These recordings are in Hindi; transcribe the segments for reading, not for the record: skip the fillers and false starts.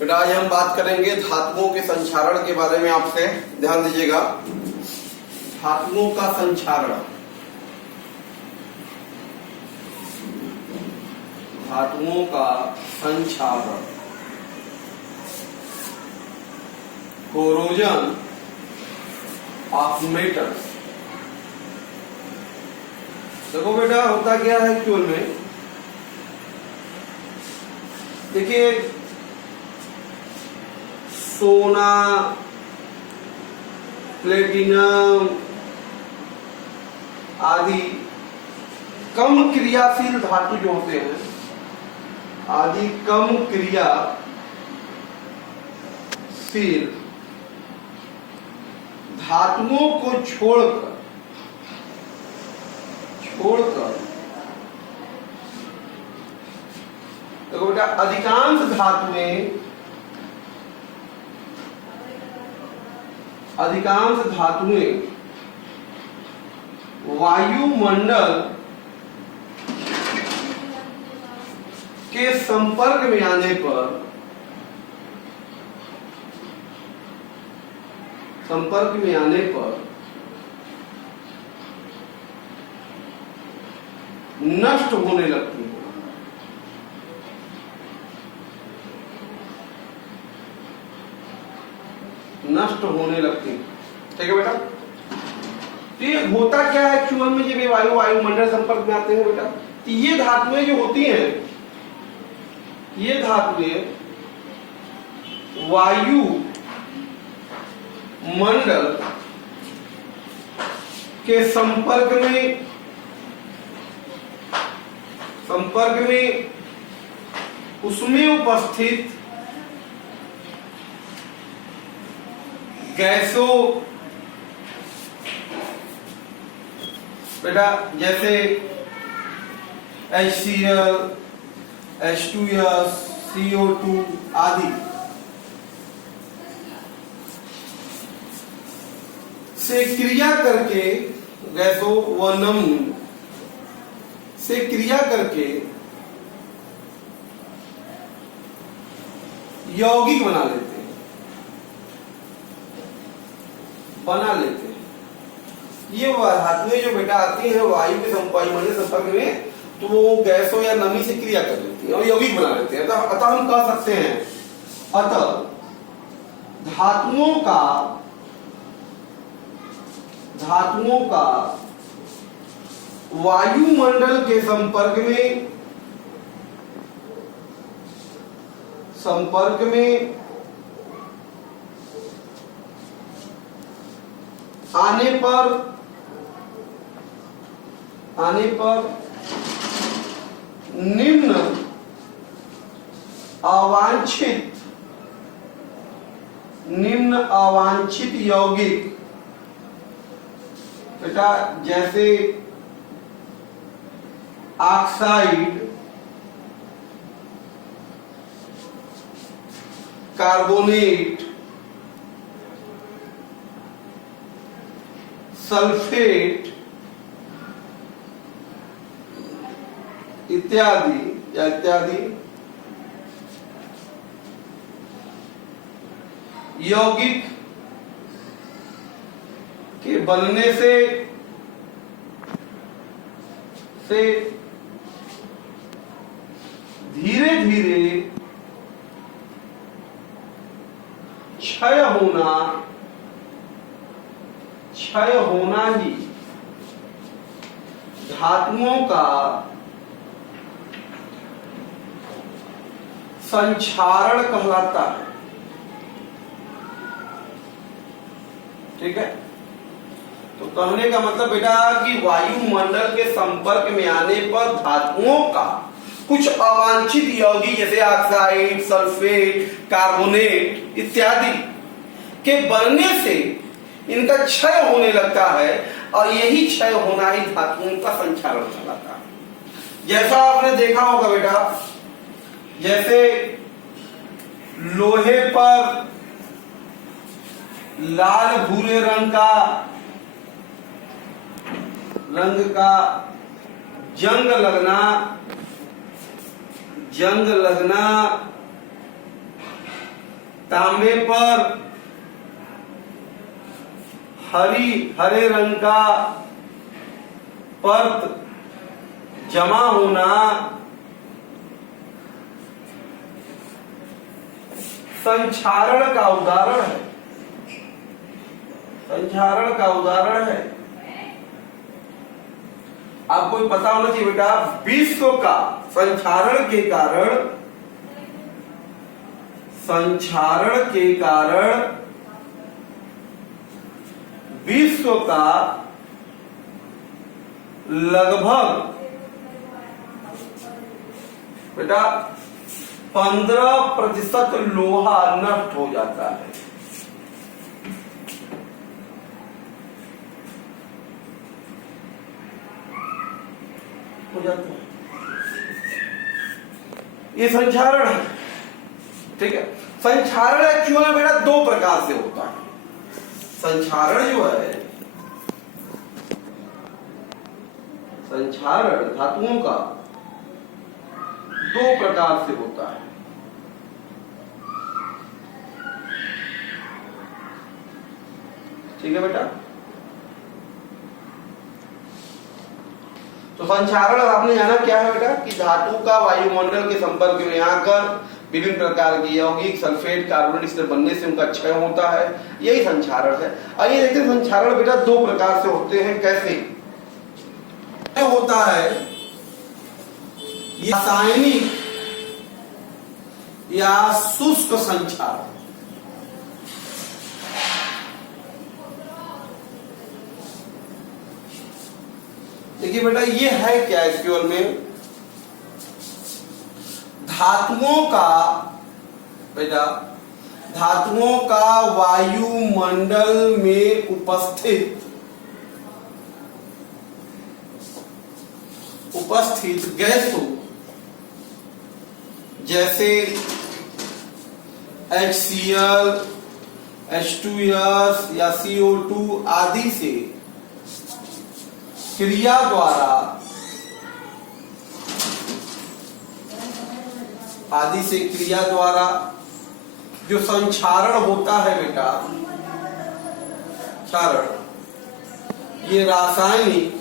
बेटा आज हम बात करेंगे धातुओं के संक्षारण के बारे में। आपसे ध्यान दीजिएगा, धातुओं का संक्षारण। धातुओं का संक्षारण, कोरोजन ऑफ मेटल्स। देखो बेटा होता क्या है एक्चुअल में, देखिए सोना, प्लेटिनम आदि कम क्रियाशील धातु जो होते हैं, आदि कम क्रियाशील धातुओं को छोड़कर देखो बेटा अधिकांश धातुएं वायुमंडल के संपर्क में आने पर नष्ट होने लगती है। ठीक है बेटा। तो ये होता क्या है एक्चुअल में, जब ये वायुमंडल संपर्क में आते हैं बेटा, तो ये धातुएं जो होती हैं, ये धातुएं वायुमंडल के संपर्क में उसमें उपस्थित गैसों, बेटा जैसे HCl, H2S, CO2 आदि से क्रिया करके, गैसों व नमी से क्रिया करके यौगिक बना लेते हैं। ये धातुएं जो बेटा आती हैं वायुमंडल संपर्क में, तो वो गैसों या नमी से क्रिया कर लेती है और यौगिक बना लेते हैं। अतः हम कह सकते हैं, धातुओं का वायुमंडल के संपर्क में आने पर निम्न अवांछित यौगिक, बेटा जैसे ऑक्साइड, कार्बोनेट, सल्फेट इत्यादि यौगिक के बनने से धीरे धीरे क्षय होना ही धातुओं का संक्षारण कहलाता है। ठीक है, तो कहने का मतलब बेटा कि वायुमंडल के संपर्क में आने पर धातुओं का कुछ अवांछित यौगिक जैसे ऑक्साइड, सल्फेट, कार्बोनेट इत्यादि के बनने से इनका क्षय होने लगता है, और यही क्षय होना ही धातुओं का संक्षारण कहलाता है। जैसा आपने देखा होगा बेटा, जैसे लोहे पर लाल भूरे रंग का जंग लगना तांबे पर हरे रंग का परत जमा होना संक्षारण का उदाहरण है। संक्षारण का उदाहरण है। आपको पता होना चाहिए बेटा, विश्व का संक्षारण के कारण विश्व का लगभग बेटा 15% लोहा नष्ट हो जाता है। ये संक्षारण है। ठीक है। संक्षारण एक्चुअल में बेटा दो प्रकार से होता है। संक्षारण जो है, संक्षारण धातुओं का दो प्रकार से होता है। ठीक है बेटा। तो संक्षारण आपने जाना क्या है बेटा, कि धातु का वायुमंडल के संपर्क में आकर विभिन्न प्रकार की यौगिक सल्फेट कार्बोनेट इस तरह बनने से उनका क्षय होता है, यही संक्षारण है। आइए देखते हैं संक्षारण बेटा दो प्रकार से होते हैं। कैसे होता है? रासायनिक या शुष्क संक्षारण। देखिए बेटा, ये है क्या एक्चुअल में, धातुओं का बेटा, धातुओं का वायुमंडल में उपस्थित गैसों जैसे HCl, H2S या CO2 आदि से क्रिया द्वारा जो संक्षारण होता है बेटा, क्षारण, ये रासायनिक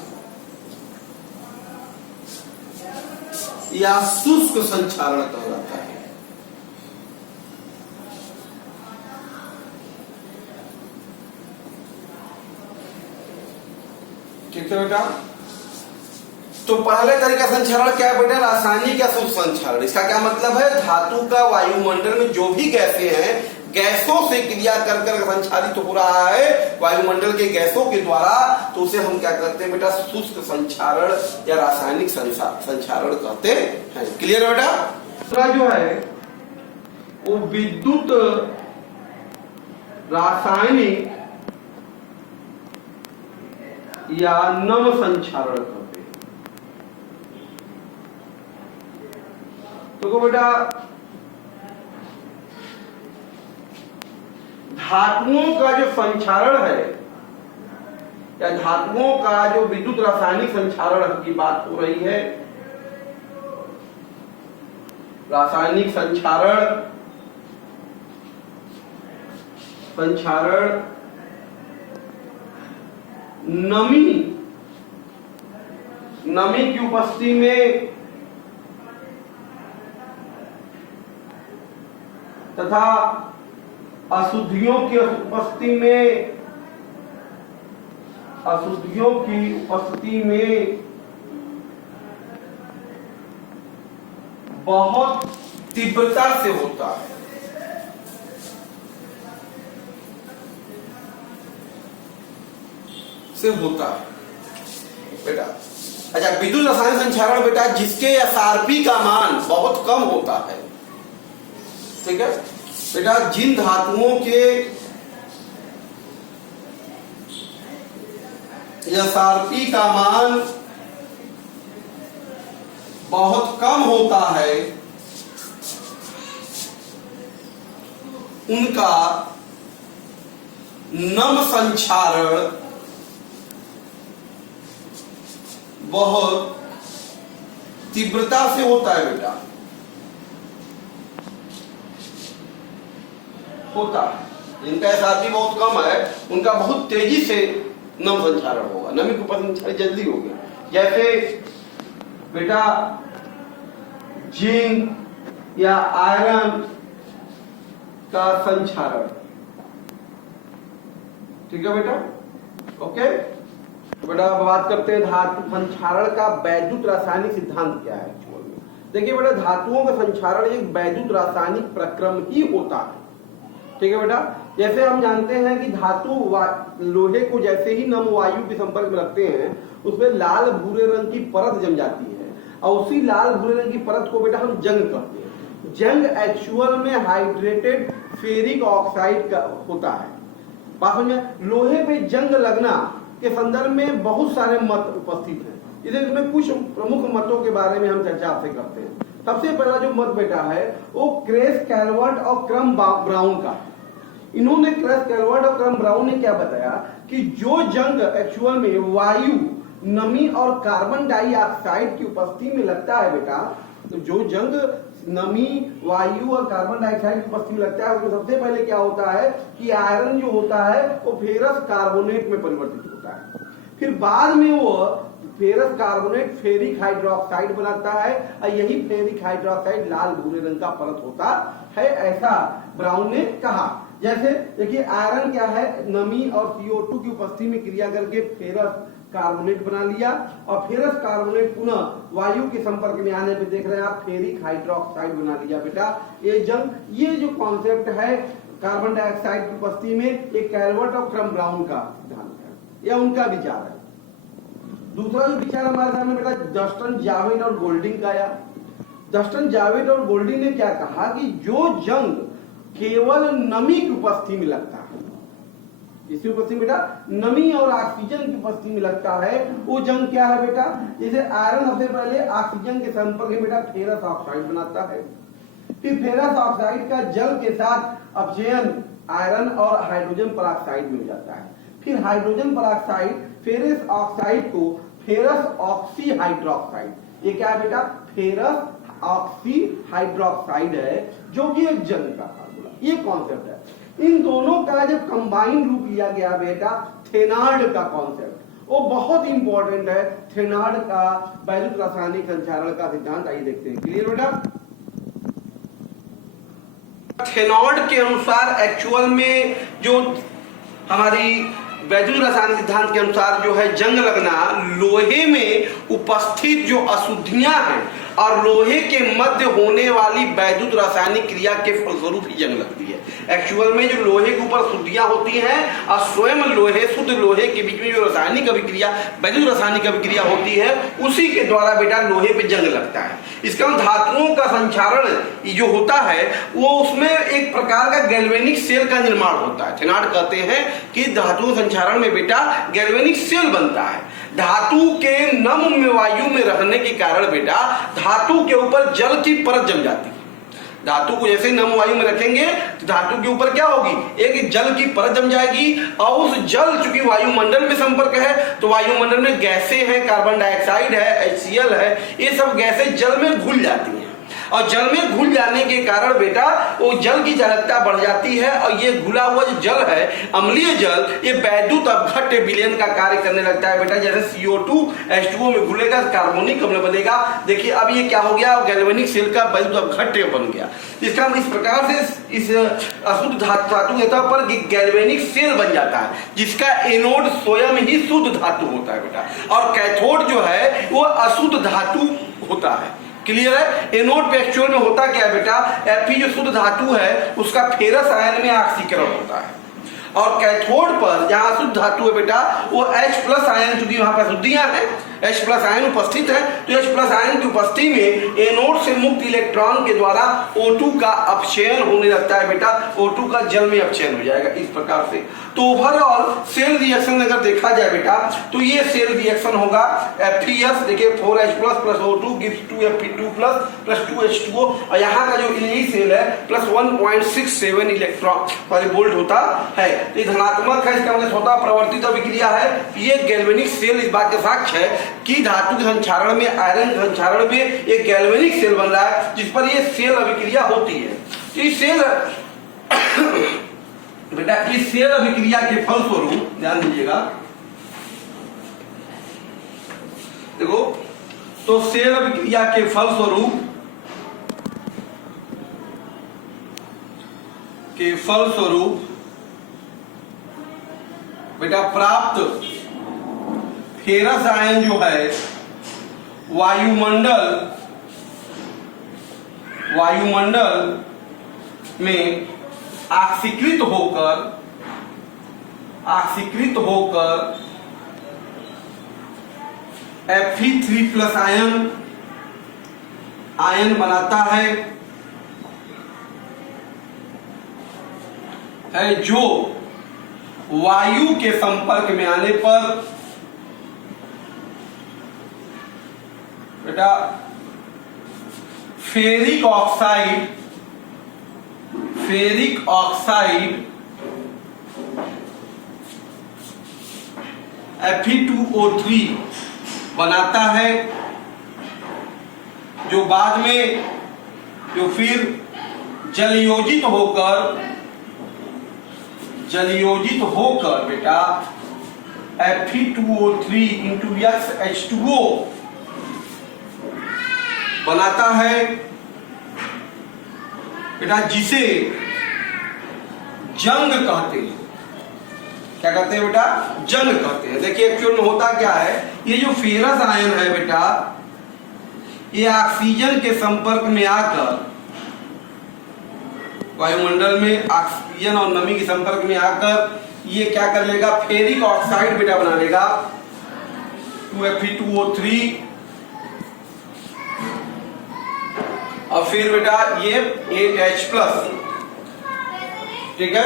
या शुष्क संक्षारण कहलाता है। ठीक है बेटा। तो पहले तरीका संक्षारण क्या है बेटा, रासायनिक या शुष्क संक्षारण। इसका क्या मतलब है, धातु का वायुमंडल में जो भी गैसें हैं, गैसों से क्रिया कर कर संचालित हो रहा है वायुमंडल के गैसों के द्वारा, तो उसे हम क्या कहते हैं बेटा, शुष्क संक्षारण या रासायनिक संक्षारण कहते हैं। क्लियर है बेटा। दूसरा जो है वो विद्युत रासायनिक या नम संक्षारण करते हैं। तो बेटा, धातुओं का जो संक्षारण है या धातुओं का जो विद्युत रासायनिक संक्षारण की बात हो रही है, रासायनिक संक्षारण नमी की उपस्थिति में तथा अशुद्धियों की उपस्थिति में बहुत तीव्रता से होता है। बेटा अच्छा, विद्युत रासायनिक संक्षारण बेटा जिसके एसआरपी का मान बहुत कम होता है। ठीक है बेटा, जिन धातुओं के एसआरपी का मान बहुत कम होता है, उनका नम संक्षारण बहुत तीव्रता से होता है बेटा। होता है। जिनका एसआरपी बहुत कम है उनका बहुत तेजी से नम संचारण होगा, नमी के ऊपर संचारण जल्दी होगा। जैसे बेटा जिंक या आयरन का संचारण, ठीक है बेटा, ओके। बेटा अब बात करते हैं धातु संचारण का वैद्युत रासायनिक सिद्धांत क्या है। देखिए बेटा, धातुओं का संचारण एक वैद्युत रासायनिक प्रक्रम ही होता है, ठीक है बेटा। जैसे हम जानते हैं कि धातु लोहे को जैसे ही नम वायु के संपर्क में रखते हैं उसमें लाल भूरे रंग की परत जम जाती है और उसी लाल भूरे रंग की परत को बेटा हम जंग कहते हैं। जंग एक्चुअल में हाइड्रेटेड फेरिक ऑक्साइड का होता है। बात समझे, लोहे पे जंग लगना के संदर्भ में बहुत सारे मत उपस्थित हैं। इसमें कुछ प्रमुख मतों के बारे में हम चर्चा आपसे करते हैं। सबसे पहला जो मत बेटा है वो क्रेस कैलवर्ट और क्रम ब्राउन का है। इन्होंने क्रेस कैलवर्ट और क्रम ब्राउन ने क्या बताया कि जो जंग एक्चुअल में वायु, नमी और कार्बन डाइऑक्साइड की उपस्थिति में लगता है बेटा, तो जो जंग नमी, वायु और कार्बन डाइऑक्साइड की उपस्थिति में लगता है उसमें सबसे पहले क्या होता है कि आयरन जो होता है वो फेरस कार्बोनेट में परिवर्तित होता है। फिर बाद में वो फेरस कार्बोनेट फेरिक हाइड्रोक्साइड बनाता है और यही फेरिक हाइड्रोक्साइड लाल भूरे रंग का परत होता है, ऐसा ब्राउन ने कहा। जैसे देखिए आयरन क्या है, नमी और CO2 की उपस्थिति में क्रिया करके फेरस कार्बोनेट बना लिया और फेरस कार्बोनेट पुनः वायु के संपर्क में आने पे देख रहे हैं आप फेरिक हाइड्रोक्साइड बना लिया बेटा। ये जंग, ये जो कॉन्सेप्ट है कार्बन डाइऑक्साइड की उपस्थिति में, एक कैलवर्ट और क्रम ब्राउन का सिद्धांत है, यह उनका विचार है। दूसरा जो विचार हमारे सामने बेटा जस्टन जावेट और गोल्डिंग का आया। जस्टन जावेट और गोल्डिंग ने क्या कहा कि जो जंग केवल नमी की उपस्थिति में लगता है, इसी उपस्थिति बेटा नमी और ऑक्सीजन की उपस्थिति में लगता है, वो जंग क्या है बेटा, जैसे आयरन सबसे पहले ऑक्सीजन के संपर्क में बेटा फेरस ऑक्साइड बनाता है, फिर फेरस ऑक्साइड का जल के साथ अपचयन आयरन और हाइड्रोजन परऑक्साइड में हो जाता है। फिर हाइड्रोजन परऑक्साइड फेरस ऑक्साइड को फेरस ऑक्सी हाइड्रोक्साइड, ये क्या है बेटा, फेरस ऑक्सी हाइड्रोक्साइड है, जो कि एक जंग का फार्मूला, ये कॉन्सेप्ट है। इन दोनों का जब कंबाइंड रूप लिया गया बेटा थेनार्ड का कॉन्सेप्ट, वो बहुत इंपॉर्टेंट है। थेनार्ड का वैद्युत रासायनिक संचारण का सिद्धांत, आइए देखते हैं। क्लियर बेटा? थेनार्ड के अनुसार एक्चुअल में जो हमारी वैद्युत रासायनिक सिद्धांत के अनुसार जो है जंग लगना लोहे में उपस्थित जो अशुद्धियां हैं और लोहे के मध्य होने वाली वैद्युत रासायनिक क्रिया के फलस्वरूप ही जंग लगती है। एक्चुअल में जो लोहे के ऊपर शुद्धियां होती हैं और स्वयं लोहे, शुद्ध लोहे के बीच में जो रासायनिक अभिक्रिया, वैद्युत रासायनिक अभिक्रिया होती है, उसी के द्वारा बेटा लोहे पे जंग लगता है। इसका धातुओं का संचारण जो होता है वो उसमें एक प्रकार का गैल्वेनिक सेल का निर्माण होता है। थेनार्ड कहते हैं कि धातु संचारण में बेटा गैल्वेनिक सेल बनता है। धातु के नम में वायु में रहने के कारण बेटा धातु के ऊपर जल की परत जम जाती है। धातु को जैसे नम वायु में रखेंगे तो धातु के ऊपर क्या होगी, एक जल की परत जम जाएगी और उस जल, चूंकि वायुमंडल में संपर्क है तो वायुमंडल में गैसें हैं, कार्बन डाइऑक्साइड है, HCl है, ये सब गैसें जल में घुल जाती हैं और जल में घुल जाने के कारण बेटा वो जल की चालकता बढ़ जाती है और ये घुला हुआ जो जल है, अम्लीय जल, ये वैद्युत अपघट्य विलयन का कार्य करने लगता है बेटा। जैसे CO2 H2O में घुलेगा, कार्बोनिक अम्ल बनेगा। देखिए अब ये क्या हो गया, गैल्वेनिक सेल का वैद्युत अपघट्य बन गया। इसका इस प्रकार से इस अशुद्ध धातु के तौर पर गैल्वेनिक सेल बन जाता है, जिसका एनोड स्वयं ही शुद्ध धातु होता है बेटा और कैथोड जो है वो अशुद्ध धातु होता है। क्लियर है? एनोड पे एक्चुअल में होता क्या है बेटा, Fe जो शुद्ध धातु है उसका फेरस आयन में ऑक्सीकरण होता है और कैथोड पर जहां शुद्ध धातु है बेटा वो H+ आयन, क्योंकि वहां पर शुद्धियां हैं, H+ आयन उपस्थित है, तो H+ आयन की उपस्थिति में एनोड से मुक्त इलेक्ट्रॉन के द्वारा O2 का अपचयन होने लगता है बेटा, O2 का जल में अपचयन हो जाएगा इस प्रकार से। तो ओवरऑल सेल रिएक्शन अगर देखा जाए बेटा तो ये सेल रिएक्शन होगा FeS, देखिए 4H+ + O2 gives 2Fe2+ + 2H2O और यहाँ का जो इनली सेल है प्लस 1.67 इलेक्ट्रॉन वोल्ट होता है। तो ये धनात्मक है, इसका मतलब स्वतः प्रवर्तित अभिक्रिया है। ये गैल्वेनिक सेल इस बात के साक्ष्य है कि धातु के संचारण में, आयरन के संचारण में एक गैल्वेनिक सेल बन रहा है जिस पर ये सेल अभिक्रिया होती है। तो ये सेल बेटा इस सेल अभिक्रिया के फलस्वरूप ध्यान दीजिएगा, देखो तो सेल अभिक्रिया के फलस्वरूप बेटा प्राप्त फेरस आयन जो है वायुमंडल में ऑक्सीकृत होकर Fe3+ आयन बनाता है जो वायु के संपर्क में आने पर बेटा फेरिक ऑक्साइड Fe2O3 बनाता है, जो बाद में जो फिर जलयोजित होकर बेटा Fe2O3 into X H2O बनाता है बेटा, जिसे जंग कहते हैं। क्या कहते हैं बेटा? जंग कहते हैं। देखिए एक्चुअल में होता क्या है, ये जो फेरस आयन है बेटा, ये ऑक्सीजन के संपर्क में आकर वायुमंडल में ऑक्सीजन और नमी के संपर्क में आकर ये क्या कर लेगा, फेरिक ऑक्साइड बेटा बना लेगा 2Fe2O3, और फिर बेटा ये 8H+, ठीक है,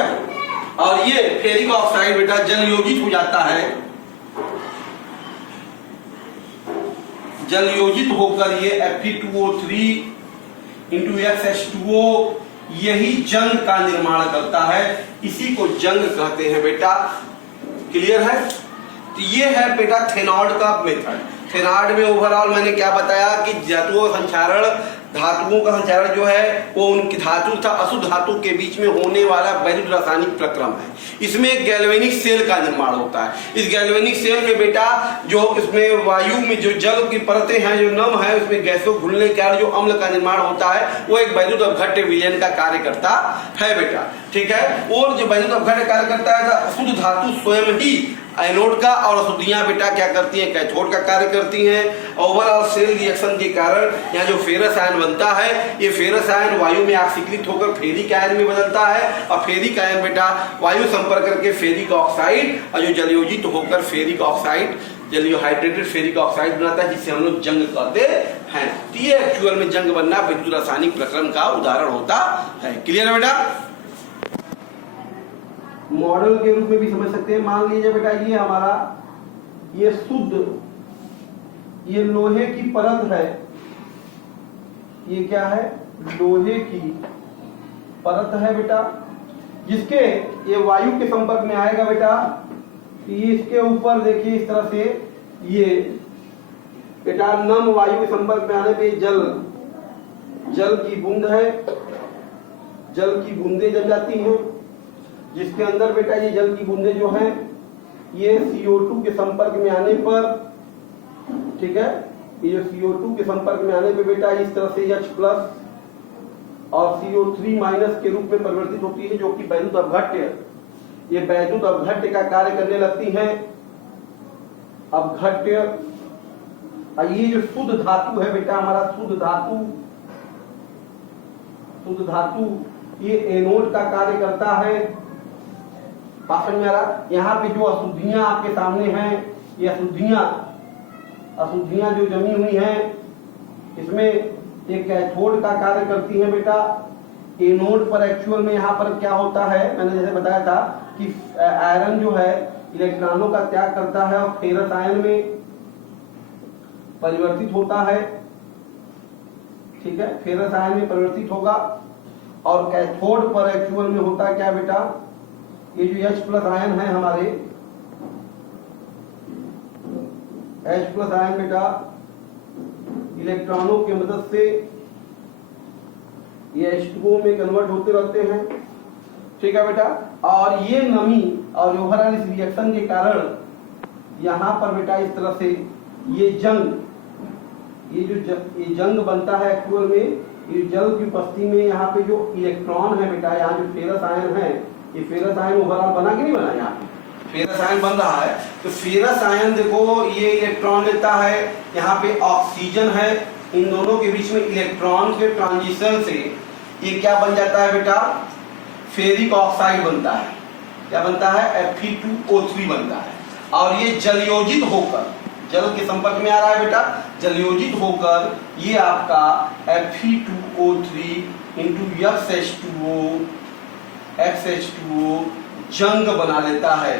और ये फेरिक ऑक्साइड बेटा जलयोजित हो जाता है, जलयोजित होकर ये Fe2O3 into XH2O यही जंग का निर्माण करता है। इसी को जंग कहते हैं बेटा। क्लियर है? तो ये है बेटा थेनॉर्ड का मेथड। थेनॉर्ड में ओवरऑल मैंने क्या बताया कि धातुओं का संचारण जो है वो उनकी धातु तथा अशुद्ध धातु के बीच में होने वाला वैद्युत रासायनिक प्रक्रम है। इसमें एक गैल्वेनिक सेल का निर्माण होता है। इस गैल्वेनिक सेल में बेटा जो इसमें वायु में जो जल की परतें हैं, जो नम है, उसमें गैसों घुलने के कारण जो अम्ल का निर्माण होता है वो एक वैद्युत अपघट्य विलयन का कार्य करता है बेटा। ठीक है, और जो वैद्युत अपघट्य कार्य करता है अशुद्ध धातु स्वयं ही एनोड का और अशुद्धियां बेटा क्या करती हैं, कैथोड का कार्य करती हैं। ओवरऑल सेल रिएक्शन के कारण यहाँ जो फेरस आयन बनता है, ये फेरस आयन वायु में ऑक्सीकृत होकर फेरिक आयन में बदलता है, और फेरिक आयन बेटा वायु संपर्क करके फेरिक ऑक्साइड, और जो जलयोजित होकर फेरिक ऑक्साइड जलियोहाइड्रेटेड फेरिक ऑक्साइड बनाता है, जिसे हम लोग जंग कहते हैं। तो ये एक्चुअल में जंग बनना विद्युत रासायनिक प्रक्रम का उदाहरण होता है। क्लियर है बेटा? मॉडल के रूप में भी समझ सकते हैं। मान लीजिए बेटा ये हमारा ये शुद्ध ये लोहे की परत है, ये क्या है, लोहे की परत है बेटा, जिसके ये वायु के संपर्क में आएगा बेटा। इसके ऊपर देखिए इस तरह से ये बेटा नम वायु के संपर्क में आने पे जल की बूंद है, जल की बूंदें जम जाती हैं, जिसके अंदर बेटा ये जल की बूंदें जो हैं ये CO2 के संपर्क में आने पर, ठीक है, ये जो CO2 के संपर्क में आने पे बेटा इस तरह से H+ और CO3- के रूप में परिवर्तित होती है, जो कि वैद्युत अपघट्य, ये वैद्युत अपघट्य का कार्य करने लगती हैं। अपघट्य, ये जो शुद्ध धातु है बेटा हमारा शुद्ध धातु ये एनोड का कार्य करता है। बात समझ में आ रहा? यहाँ पे जो अशुद्धियां आपके सामने हैं, ये अशुद्धियां जो जमी हुई हैं, इसमें एक कैथोड का कार्य करती हैं बेटा। एनोड पर एक्चुअल में यहाँ पर क्या होता है, मैंने जैसे बताया था कि आयरन जो है इलेक्ट्रॉनों का त्याग करता है और फेरस आयन में परिवर्तित होता है। ठीक है, फेरस आयन में परिवर्तित होगा, और कैथोड पर एक्चुअल में होता है क्या बेटा, ये जो H+ आयन है हमारे, H+ आयन बेटा इलेक्ट्रॉनों की मदद से ये H2O में कन्वर्ट होते रहते हैं। ठीक है बेटा। और ये नमी और ओवरऑल इस रिएक्शन के कारण यहाँ पर बेटा इस तरह से ये जंग बनता है एक्चुअल में, ये जल की उपस्थिति में यहाँ पे जो इलेक्ट्रॉन है बेटा, यहाँ जो फेरस आयन है, ये फेरस आयन ओवरऑल बना कि नहीं बना, यहाँ पे फेरस आयन बन रहा है। तो फेरस आयन देखो ये इलेक्ट्रॉन लेता है, यहाँ पे ऑक्सीजन है, इन दोनों के बीच में इलेक्ट्रॉन के ट्रांजिशन से ये क्या बन जाता है बेटा, फेरिक ऑक्साइड बनता है। क्या बनता है? Fe2O3 बनता है। और ये जलयोजित होकर, जल के संपर्क में आ रहा है बेटा, जलयोजित होकर ये आपका Fe2O3 इंटू XH2O जंग बना लेता है।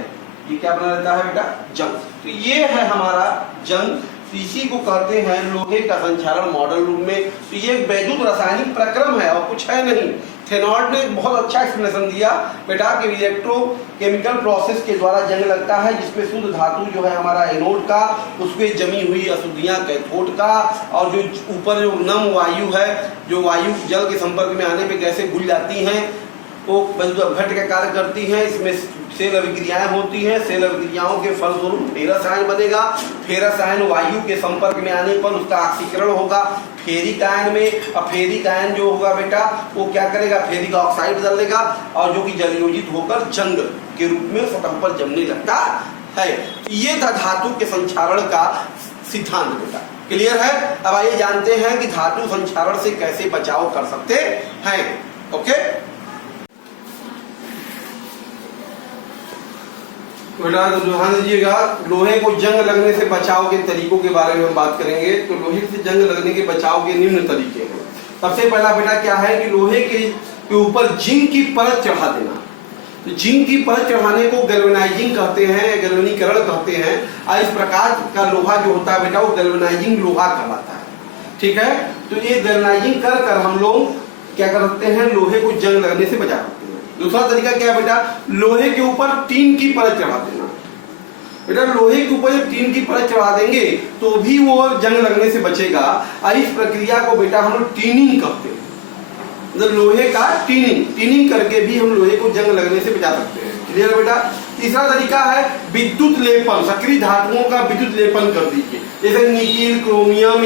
ये क्या बना लेता है बेटा? जंग। तो ये है हमारा जंग, इसी को कहते हैं लोहे का संक्षारण मॉडल रूप में। तो ये एक वैद्युत रासायनिक प्रक्रम है और कुछ है नहीं। थेनॉल्ट ने बहुत अच्छा एक्सप्लेनेशन दिया बेटा कि इलेक्ट्रोकेमिकल प्रोसेस के द्वारा जंग लगता है, जिसमें शुद्ध धातु जो है हमारा एनोड का, उसपे जमी हुई अशुद्धियां कैथोड का, और जो ऊपर जो नम वायु है, जो वायु जल के संपर्क में आने पे कैसे घुल जाती हैं, वो घट का कार्य करती हैं। इसमें सेल अभिक्रियाएं होती हैं, सेल अभिक्रियाओं के फलस्वरूप फेरस आयन बनेगा। फेरस आयन वायु के संपर्क में आने पर उसका ऑक्सीकरण होगा फेरिक आयन में, और फेरिक आयन जो होगा बेटा वो क्या करेगा, फेरिक ऑक्साइड डाल देगा, और जो कि जलयोजित होकर जंग के रूप में सतह पर जमने लगता है। ये था धातु के संक्षारण का सिद्धांत बेटा। क्लियर है? अब आइए जानते हैं कि धातु संक्षारण से कैसे बचाव कर सकते हैं। ओके बेटा, तो ध्यान दीजिएगा, लोहे को जंग लगने से बचाव के तरीकों के बारे में हम बात करेंगे। तो लोहे से जंग लगने के बचाव के निम्न तरीके हैं। सबसे पहला बेटा क्या है कि लोहे के ऊपर जिंक की परत चढ़ा देना। तो जिंक की परत चढ़ाने को गैल्वेनाइजिंग कहते हैं, गैल्वेनीकरण कहते हैं। और इस प्रकार का लोहा जो होता है बेटा वो गैल्वेनाइजिंग लोहा कहलाता है। ठीक है, तो ये गैल्वेनाइजिंग कर हम लोग क्या कर सकते हैं, लोहे को जंग लगने से बचा सकते हैं। दूसरा तरीका क्या है बेटा, लोहे के ऊपर टीन की परत चढ़ा देना। बेटा लोहे के ऊपर जब टीन की परत चढ़ा देंगे तो भी वो जंग लगने से बचेगा। और इस प्रक्रिया को बेटा हम लोग टीनिंग कहते हैं। मतलब लोहे का टीनिंग करके भी हम लोहे को जंग लगने से बचा सकते हैं। क्लियर है बेटा? तीसरा तरीका है विद्युत लेपन, सक्रिय धातुओं का विद्युत लेपन कर दीजिए, जैसे निकिल, क्रोमियम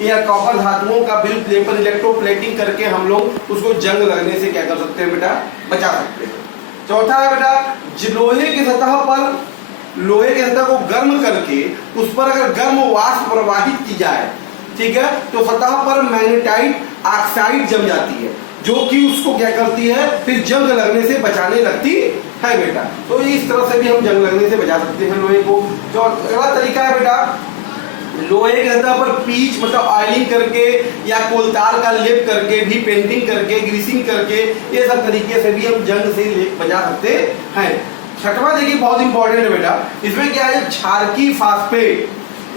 या कॉपर धातुओं का विद्युत लेपन, इलेक्ट्रोप्लेटिंग करके हम लोग उसको जंग लगने से क्या कर सकते हैं बेटा, बचा सकते हैं। चौथा है बेटा लोहे की सतह को गर्म करके उस पर अगर गर्म वाष्प प्रवाहित की जाए, ठीक है, तो सतह पर मैग्नेटाइट ऑक्साइड जम जाती है, जो कि उसको क्या करती है, फिर जंग लगने से बचाने लगती है बेटा। तो इस तरह से भी हम जंग लगने से बचा सकते हैं लोहे को। जो अगला तरीका है बेटा, लोहे के सतह पर पीच मतलब ऑयलिंग करके या कोलतार का लेप करके भी, पेंटिंग करके, ग्रीसिंग करके, ये सब तरीके से भी हम जंग से बचा सकते हैं। छठवां देखिए बहुत इंपॉर्टेंट है बेटा, इसमें क्या है, क्षारकीय फास्फेट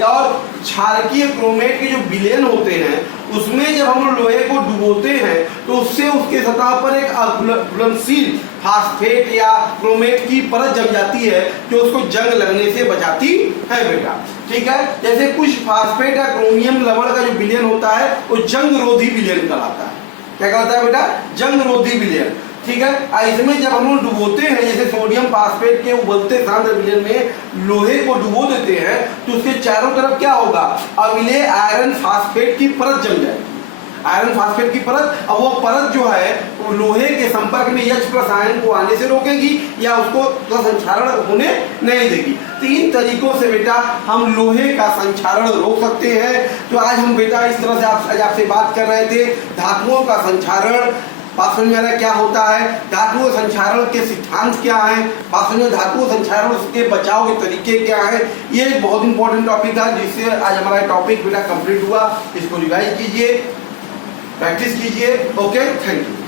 और क्षारकीय क्रोमेट के जो विलयन होते हैं उसमें जब हम लोहे को डुबोते हैं तो उससे उसके सतह पर एक अघुलनशील फास्फेट या क्रोमेट की परत जम जाती है जो उसको जंग लगने से बचाती है बेटा। ठीक है, जैसे कुछ फास्फेट या क्रोमियम लवण का जो विलयन होता है वो जंग रोधी विलयन कहलाता है। क्या कहलाता है बेटा? जंग रोधी विलयन। ठीक है, इसमें जब हम लोग डुबोते हैं, जैसे सोडियम फास्फेट के उबलते सांद्र विलयन में लोहे को डुबो देते हैं तो उसके चारों तरफ क्या होगा, अविलेय आयरन फास्फेट की परत जम जाएगी। आयरन फास्फेट की परत, अब वो परत जो है वो लोहे के संपर्क में H+ आयन को आने से रोकेगी या उसको संक्षारण होने नहीं देगी। तीन तरीकों से बेटा हम लोहे का संक्षारण रोक सकते हैं। तो आज हम बेटा इस तरह से आपसे बात कर रहे थे, धातुओं का संक्षारण, बात समझ में आ रहा है क्या होता है, धातुओं संक्षारण के सिद्धांत क्या है, बात समझ में, धातुओं संक्षारण के बचाव के तरीके क्या है। ये एक बहुत इंपॉर्टेंट टॉपिक था जिससे आज हमारा टॉपिक बेटा कंप्लीट हुआ। इसको रिवाइज कीजिए, प्रैक्टिस कीजिए। Okay, thank you.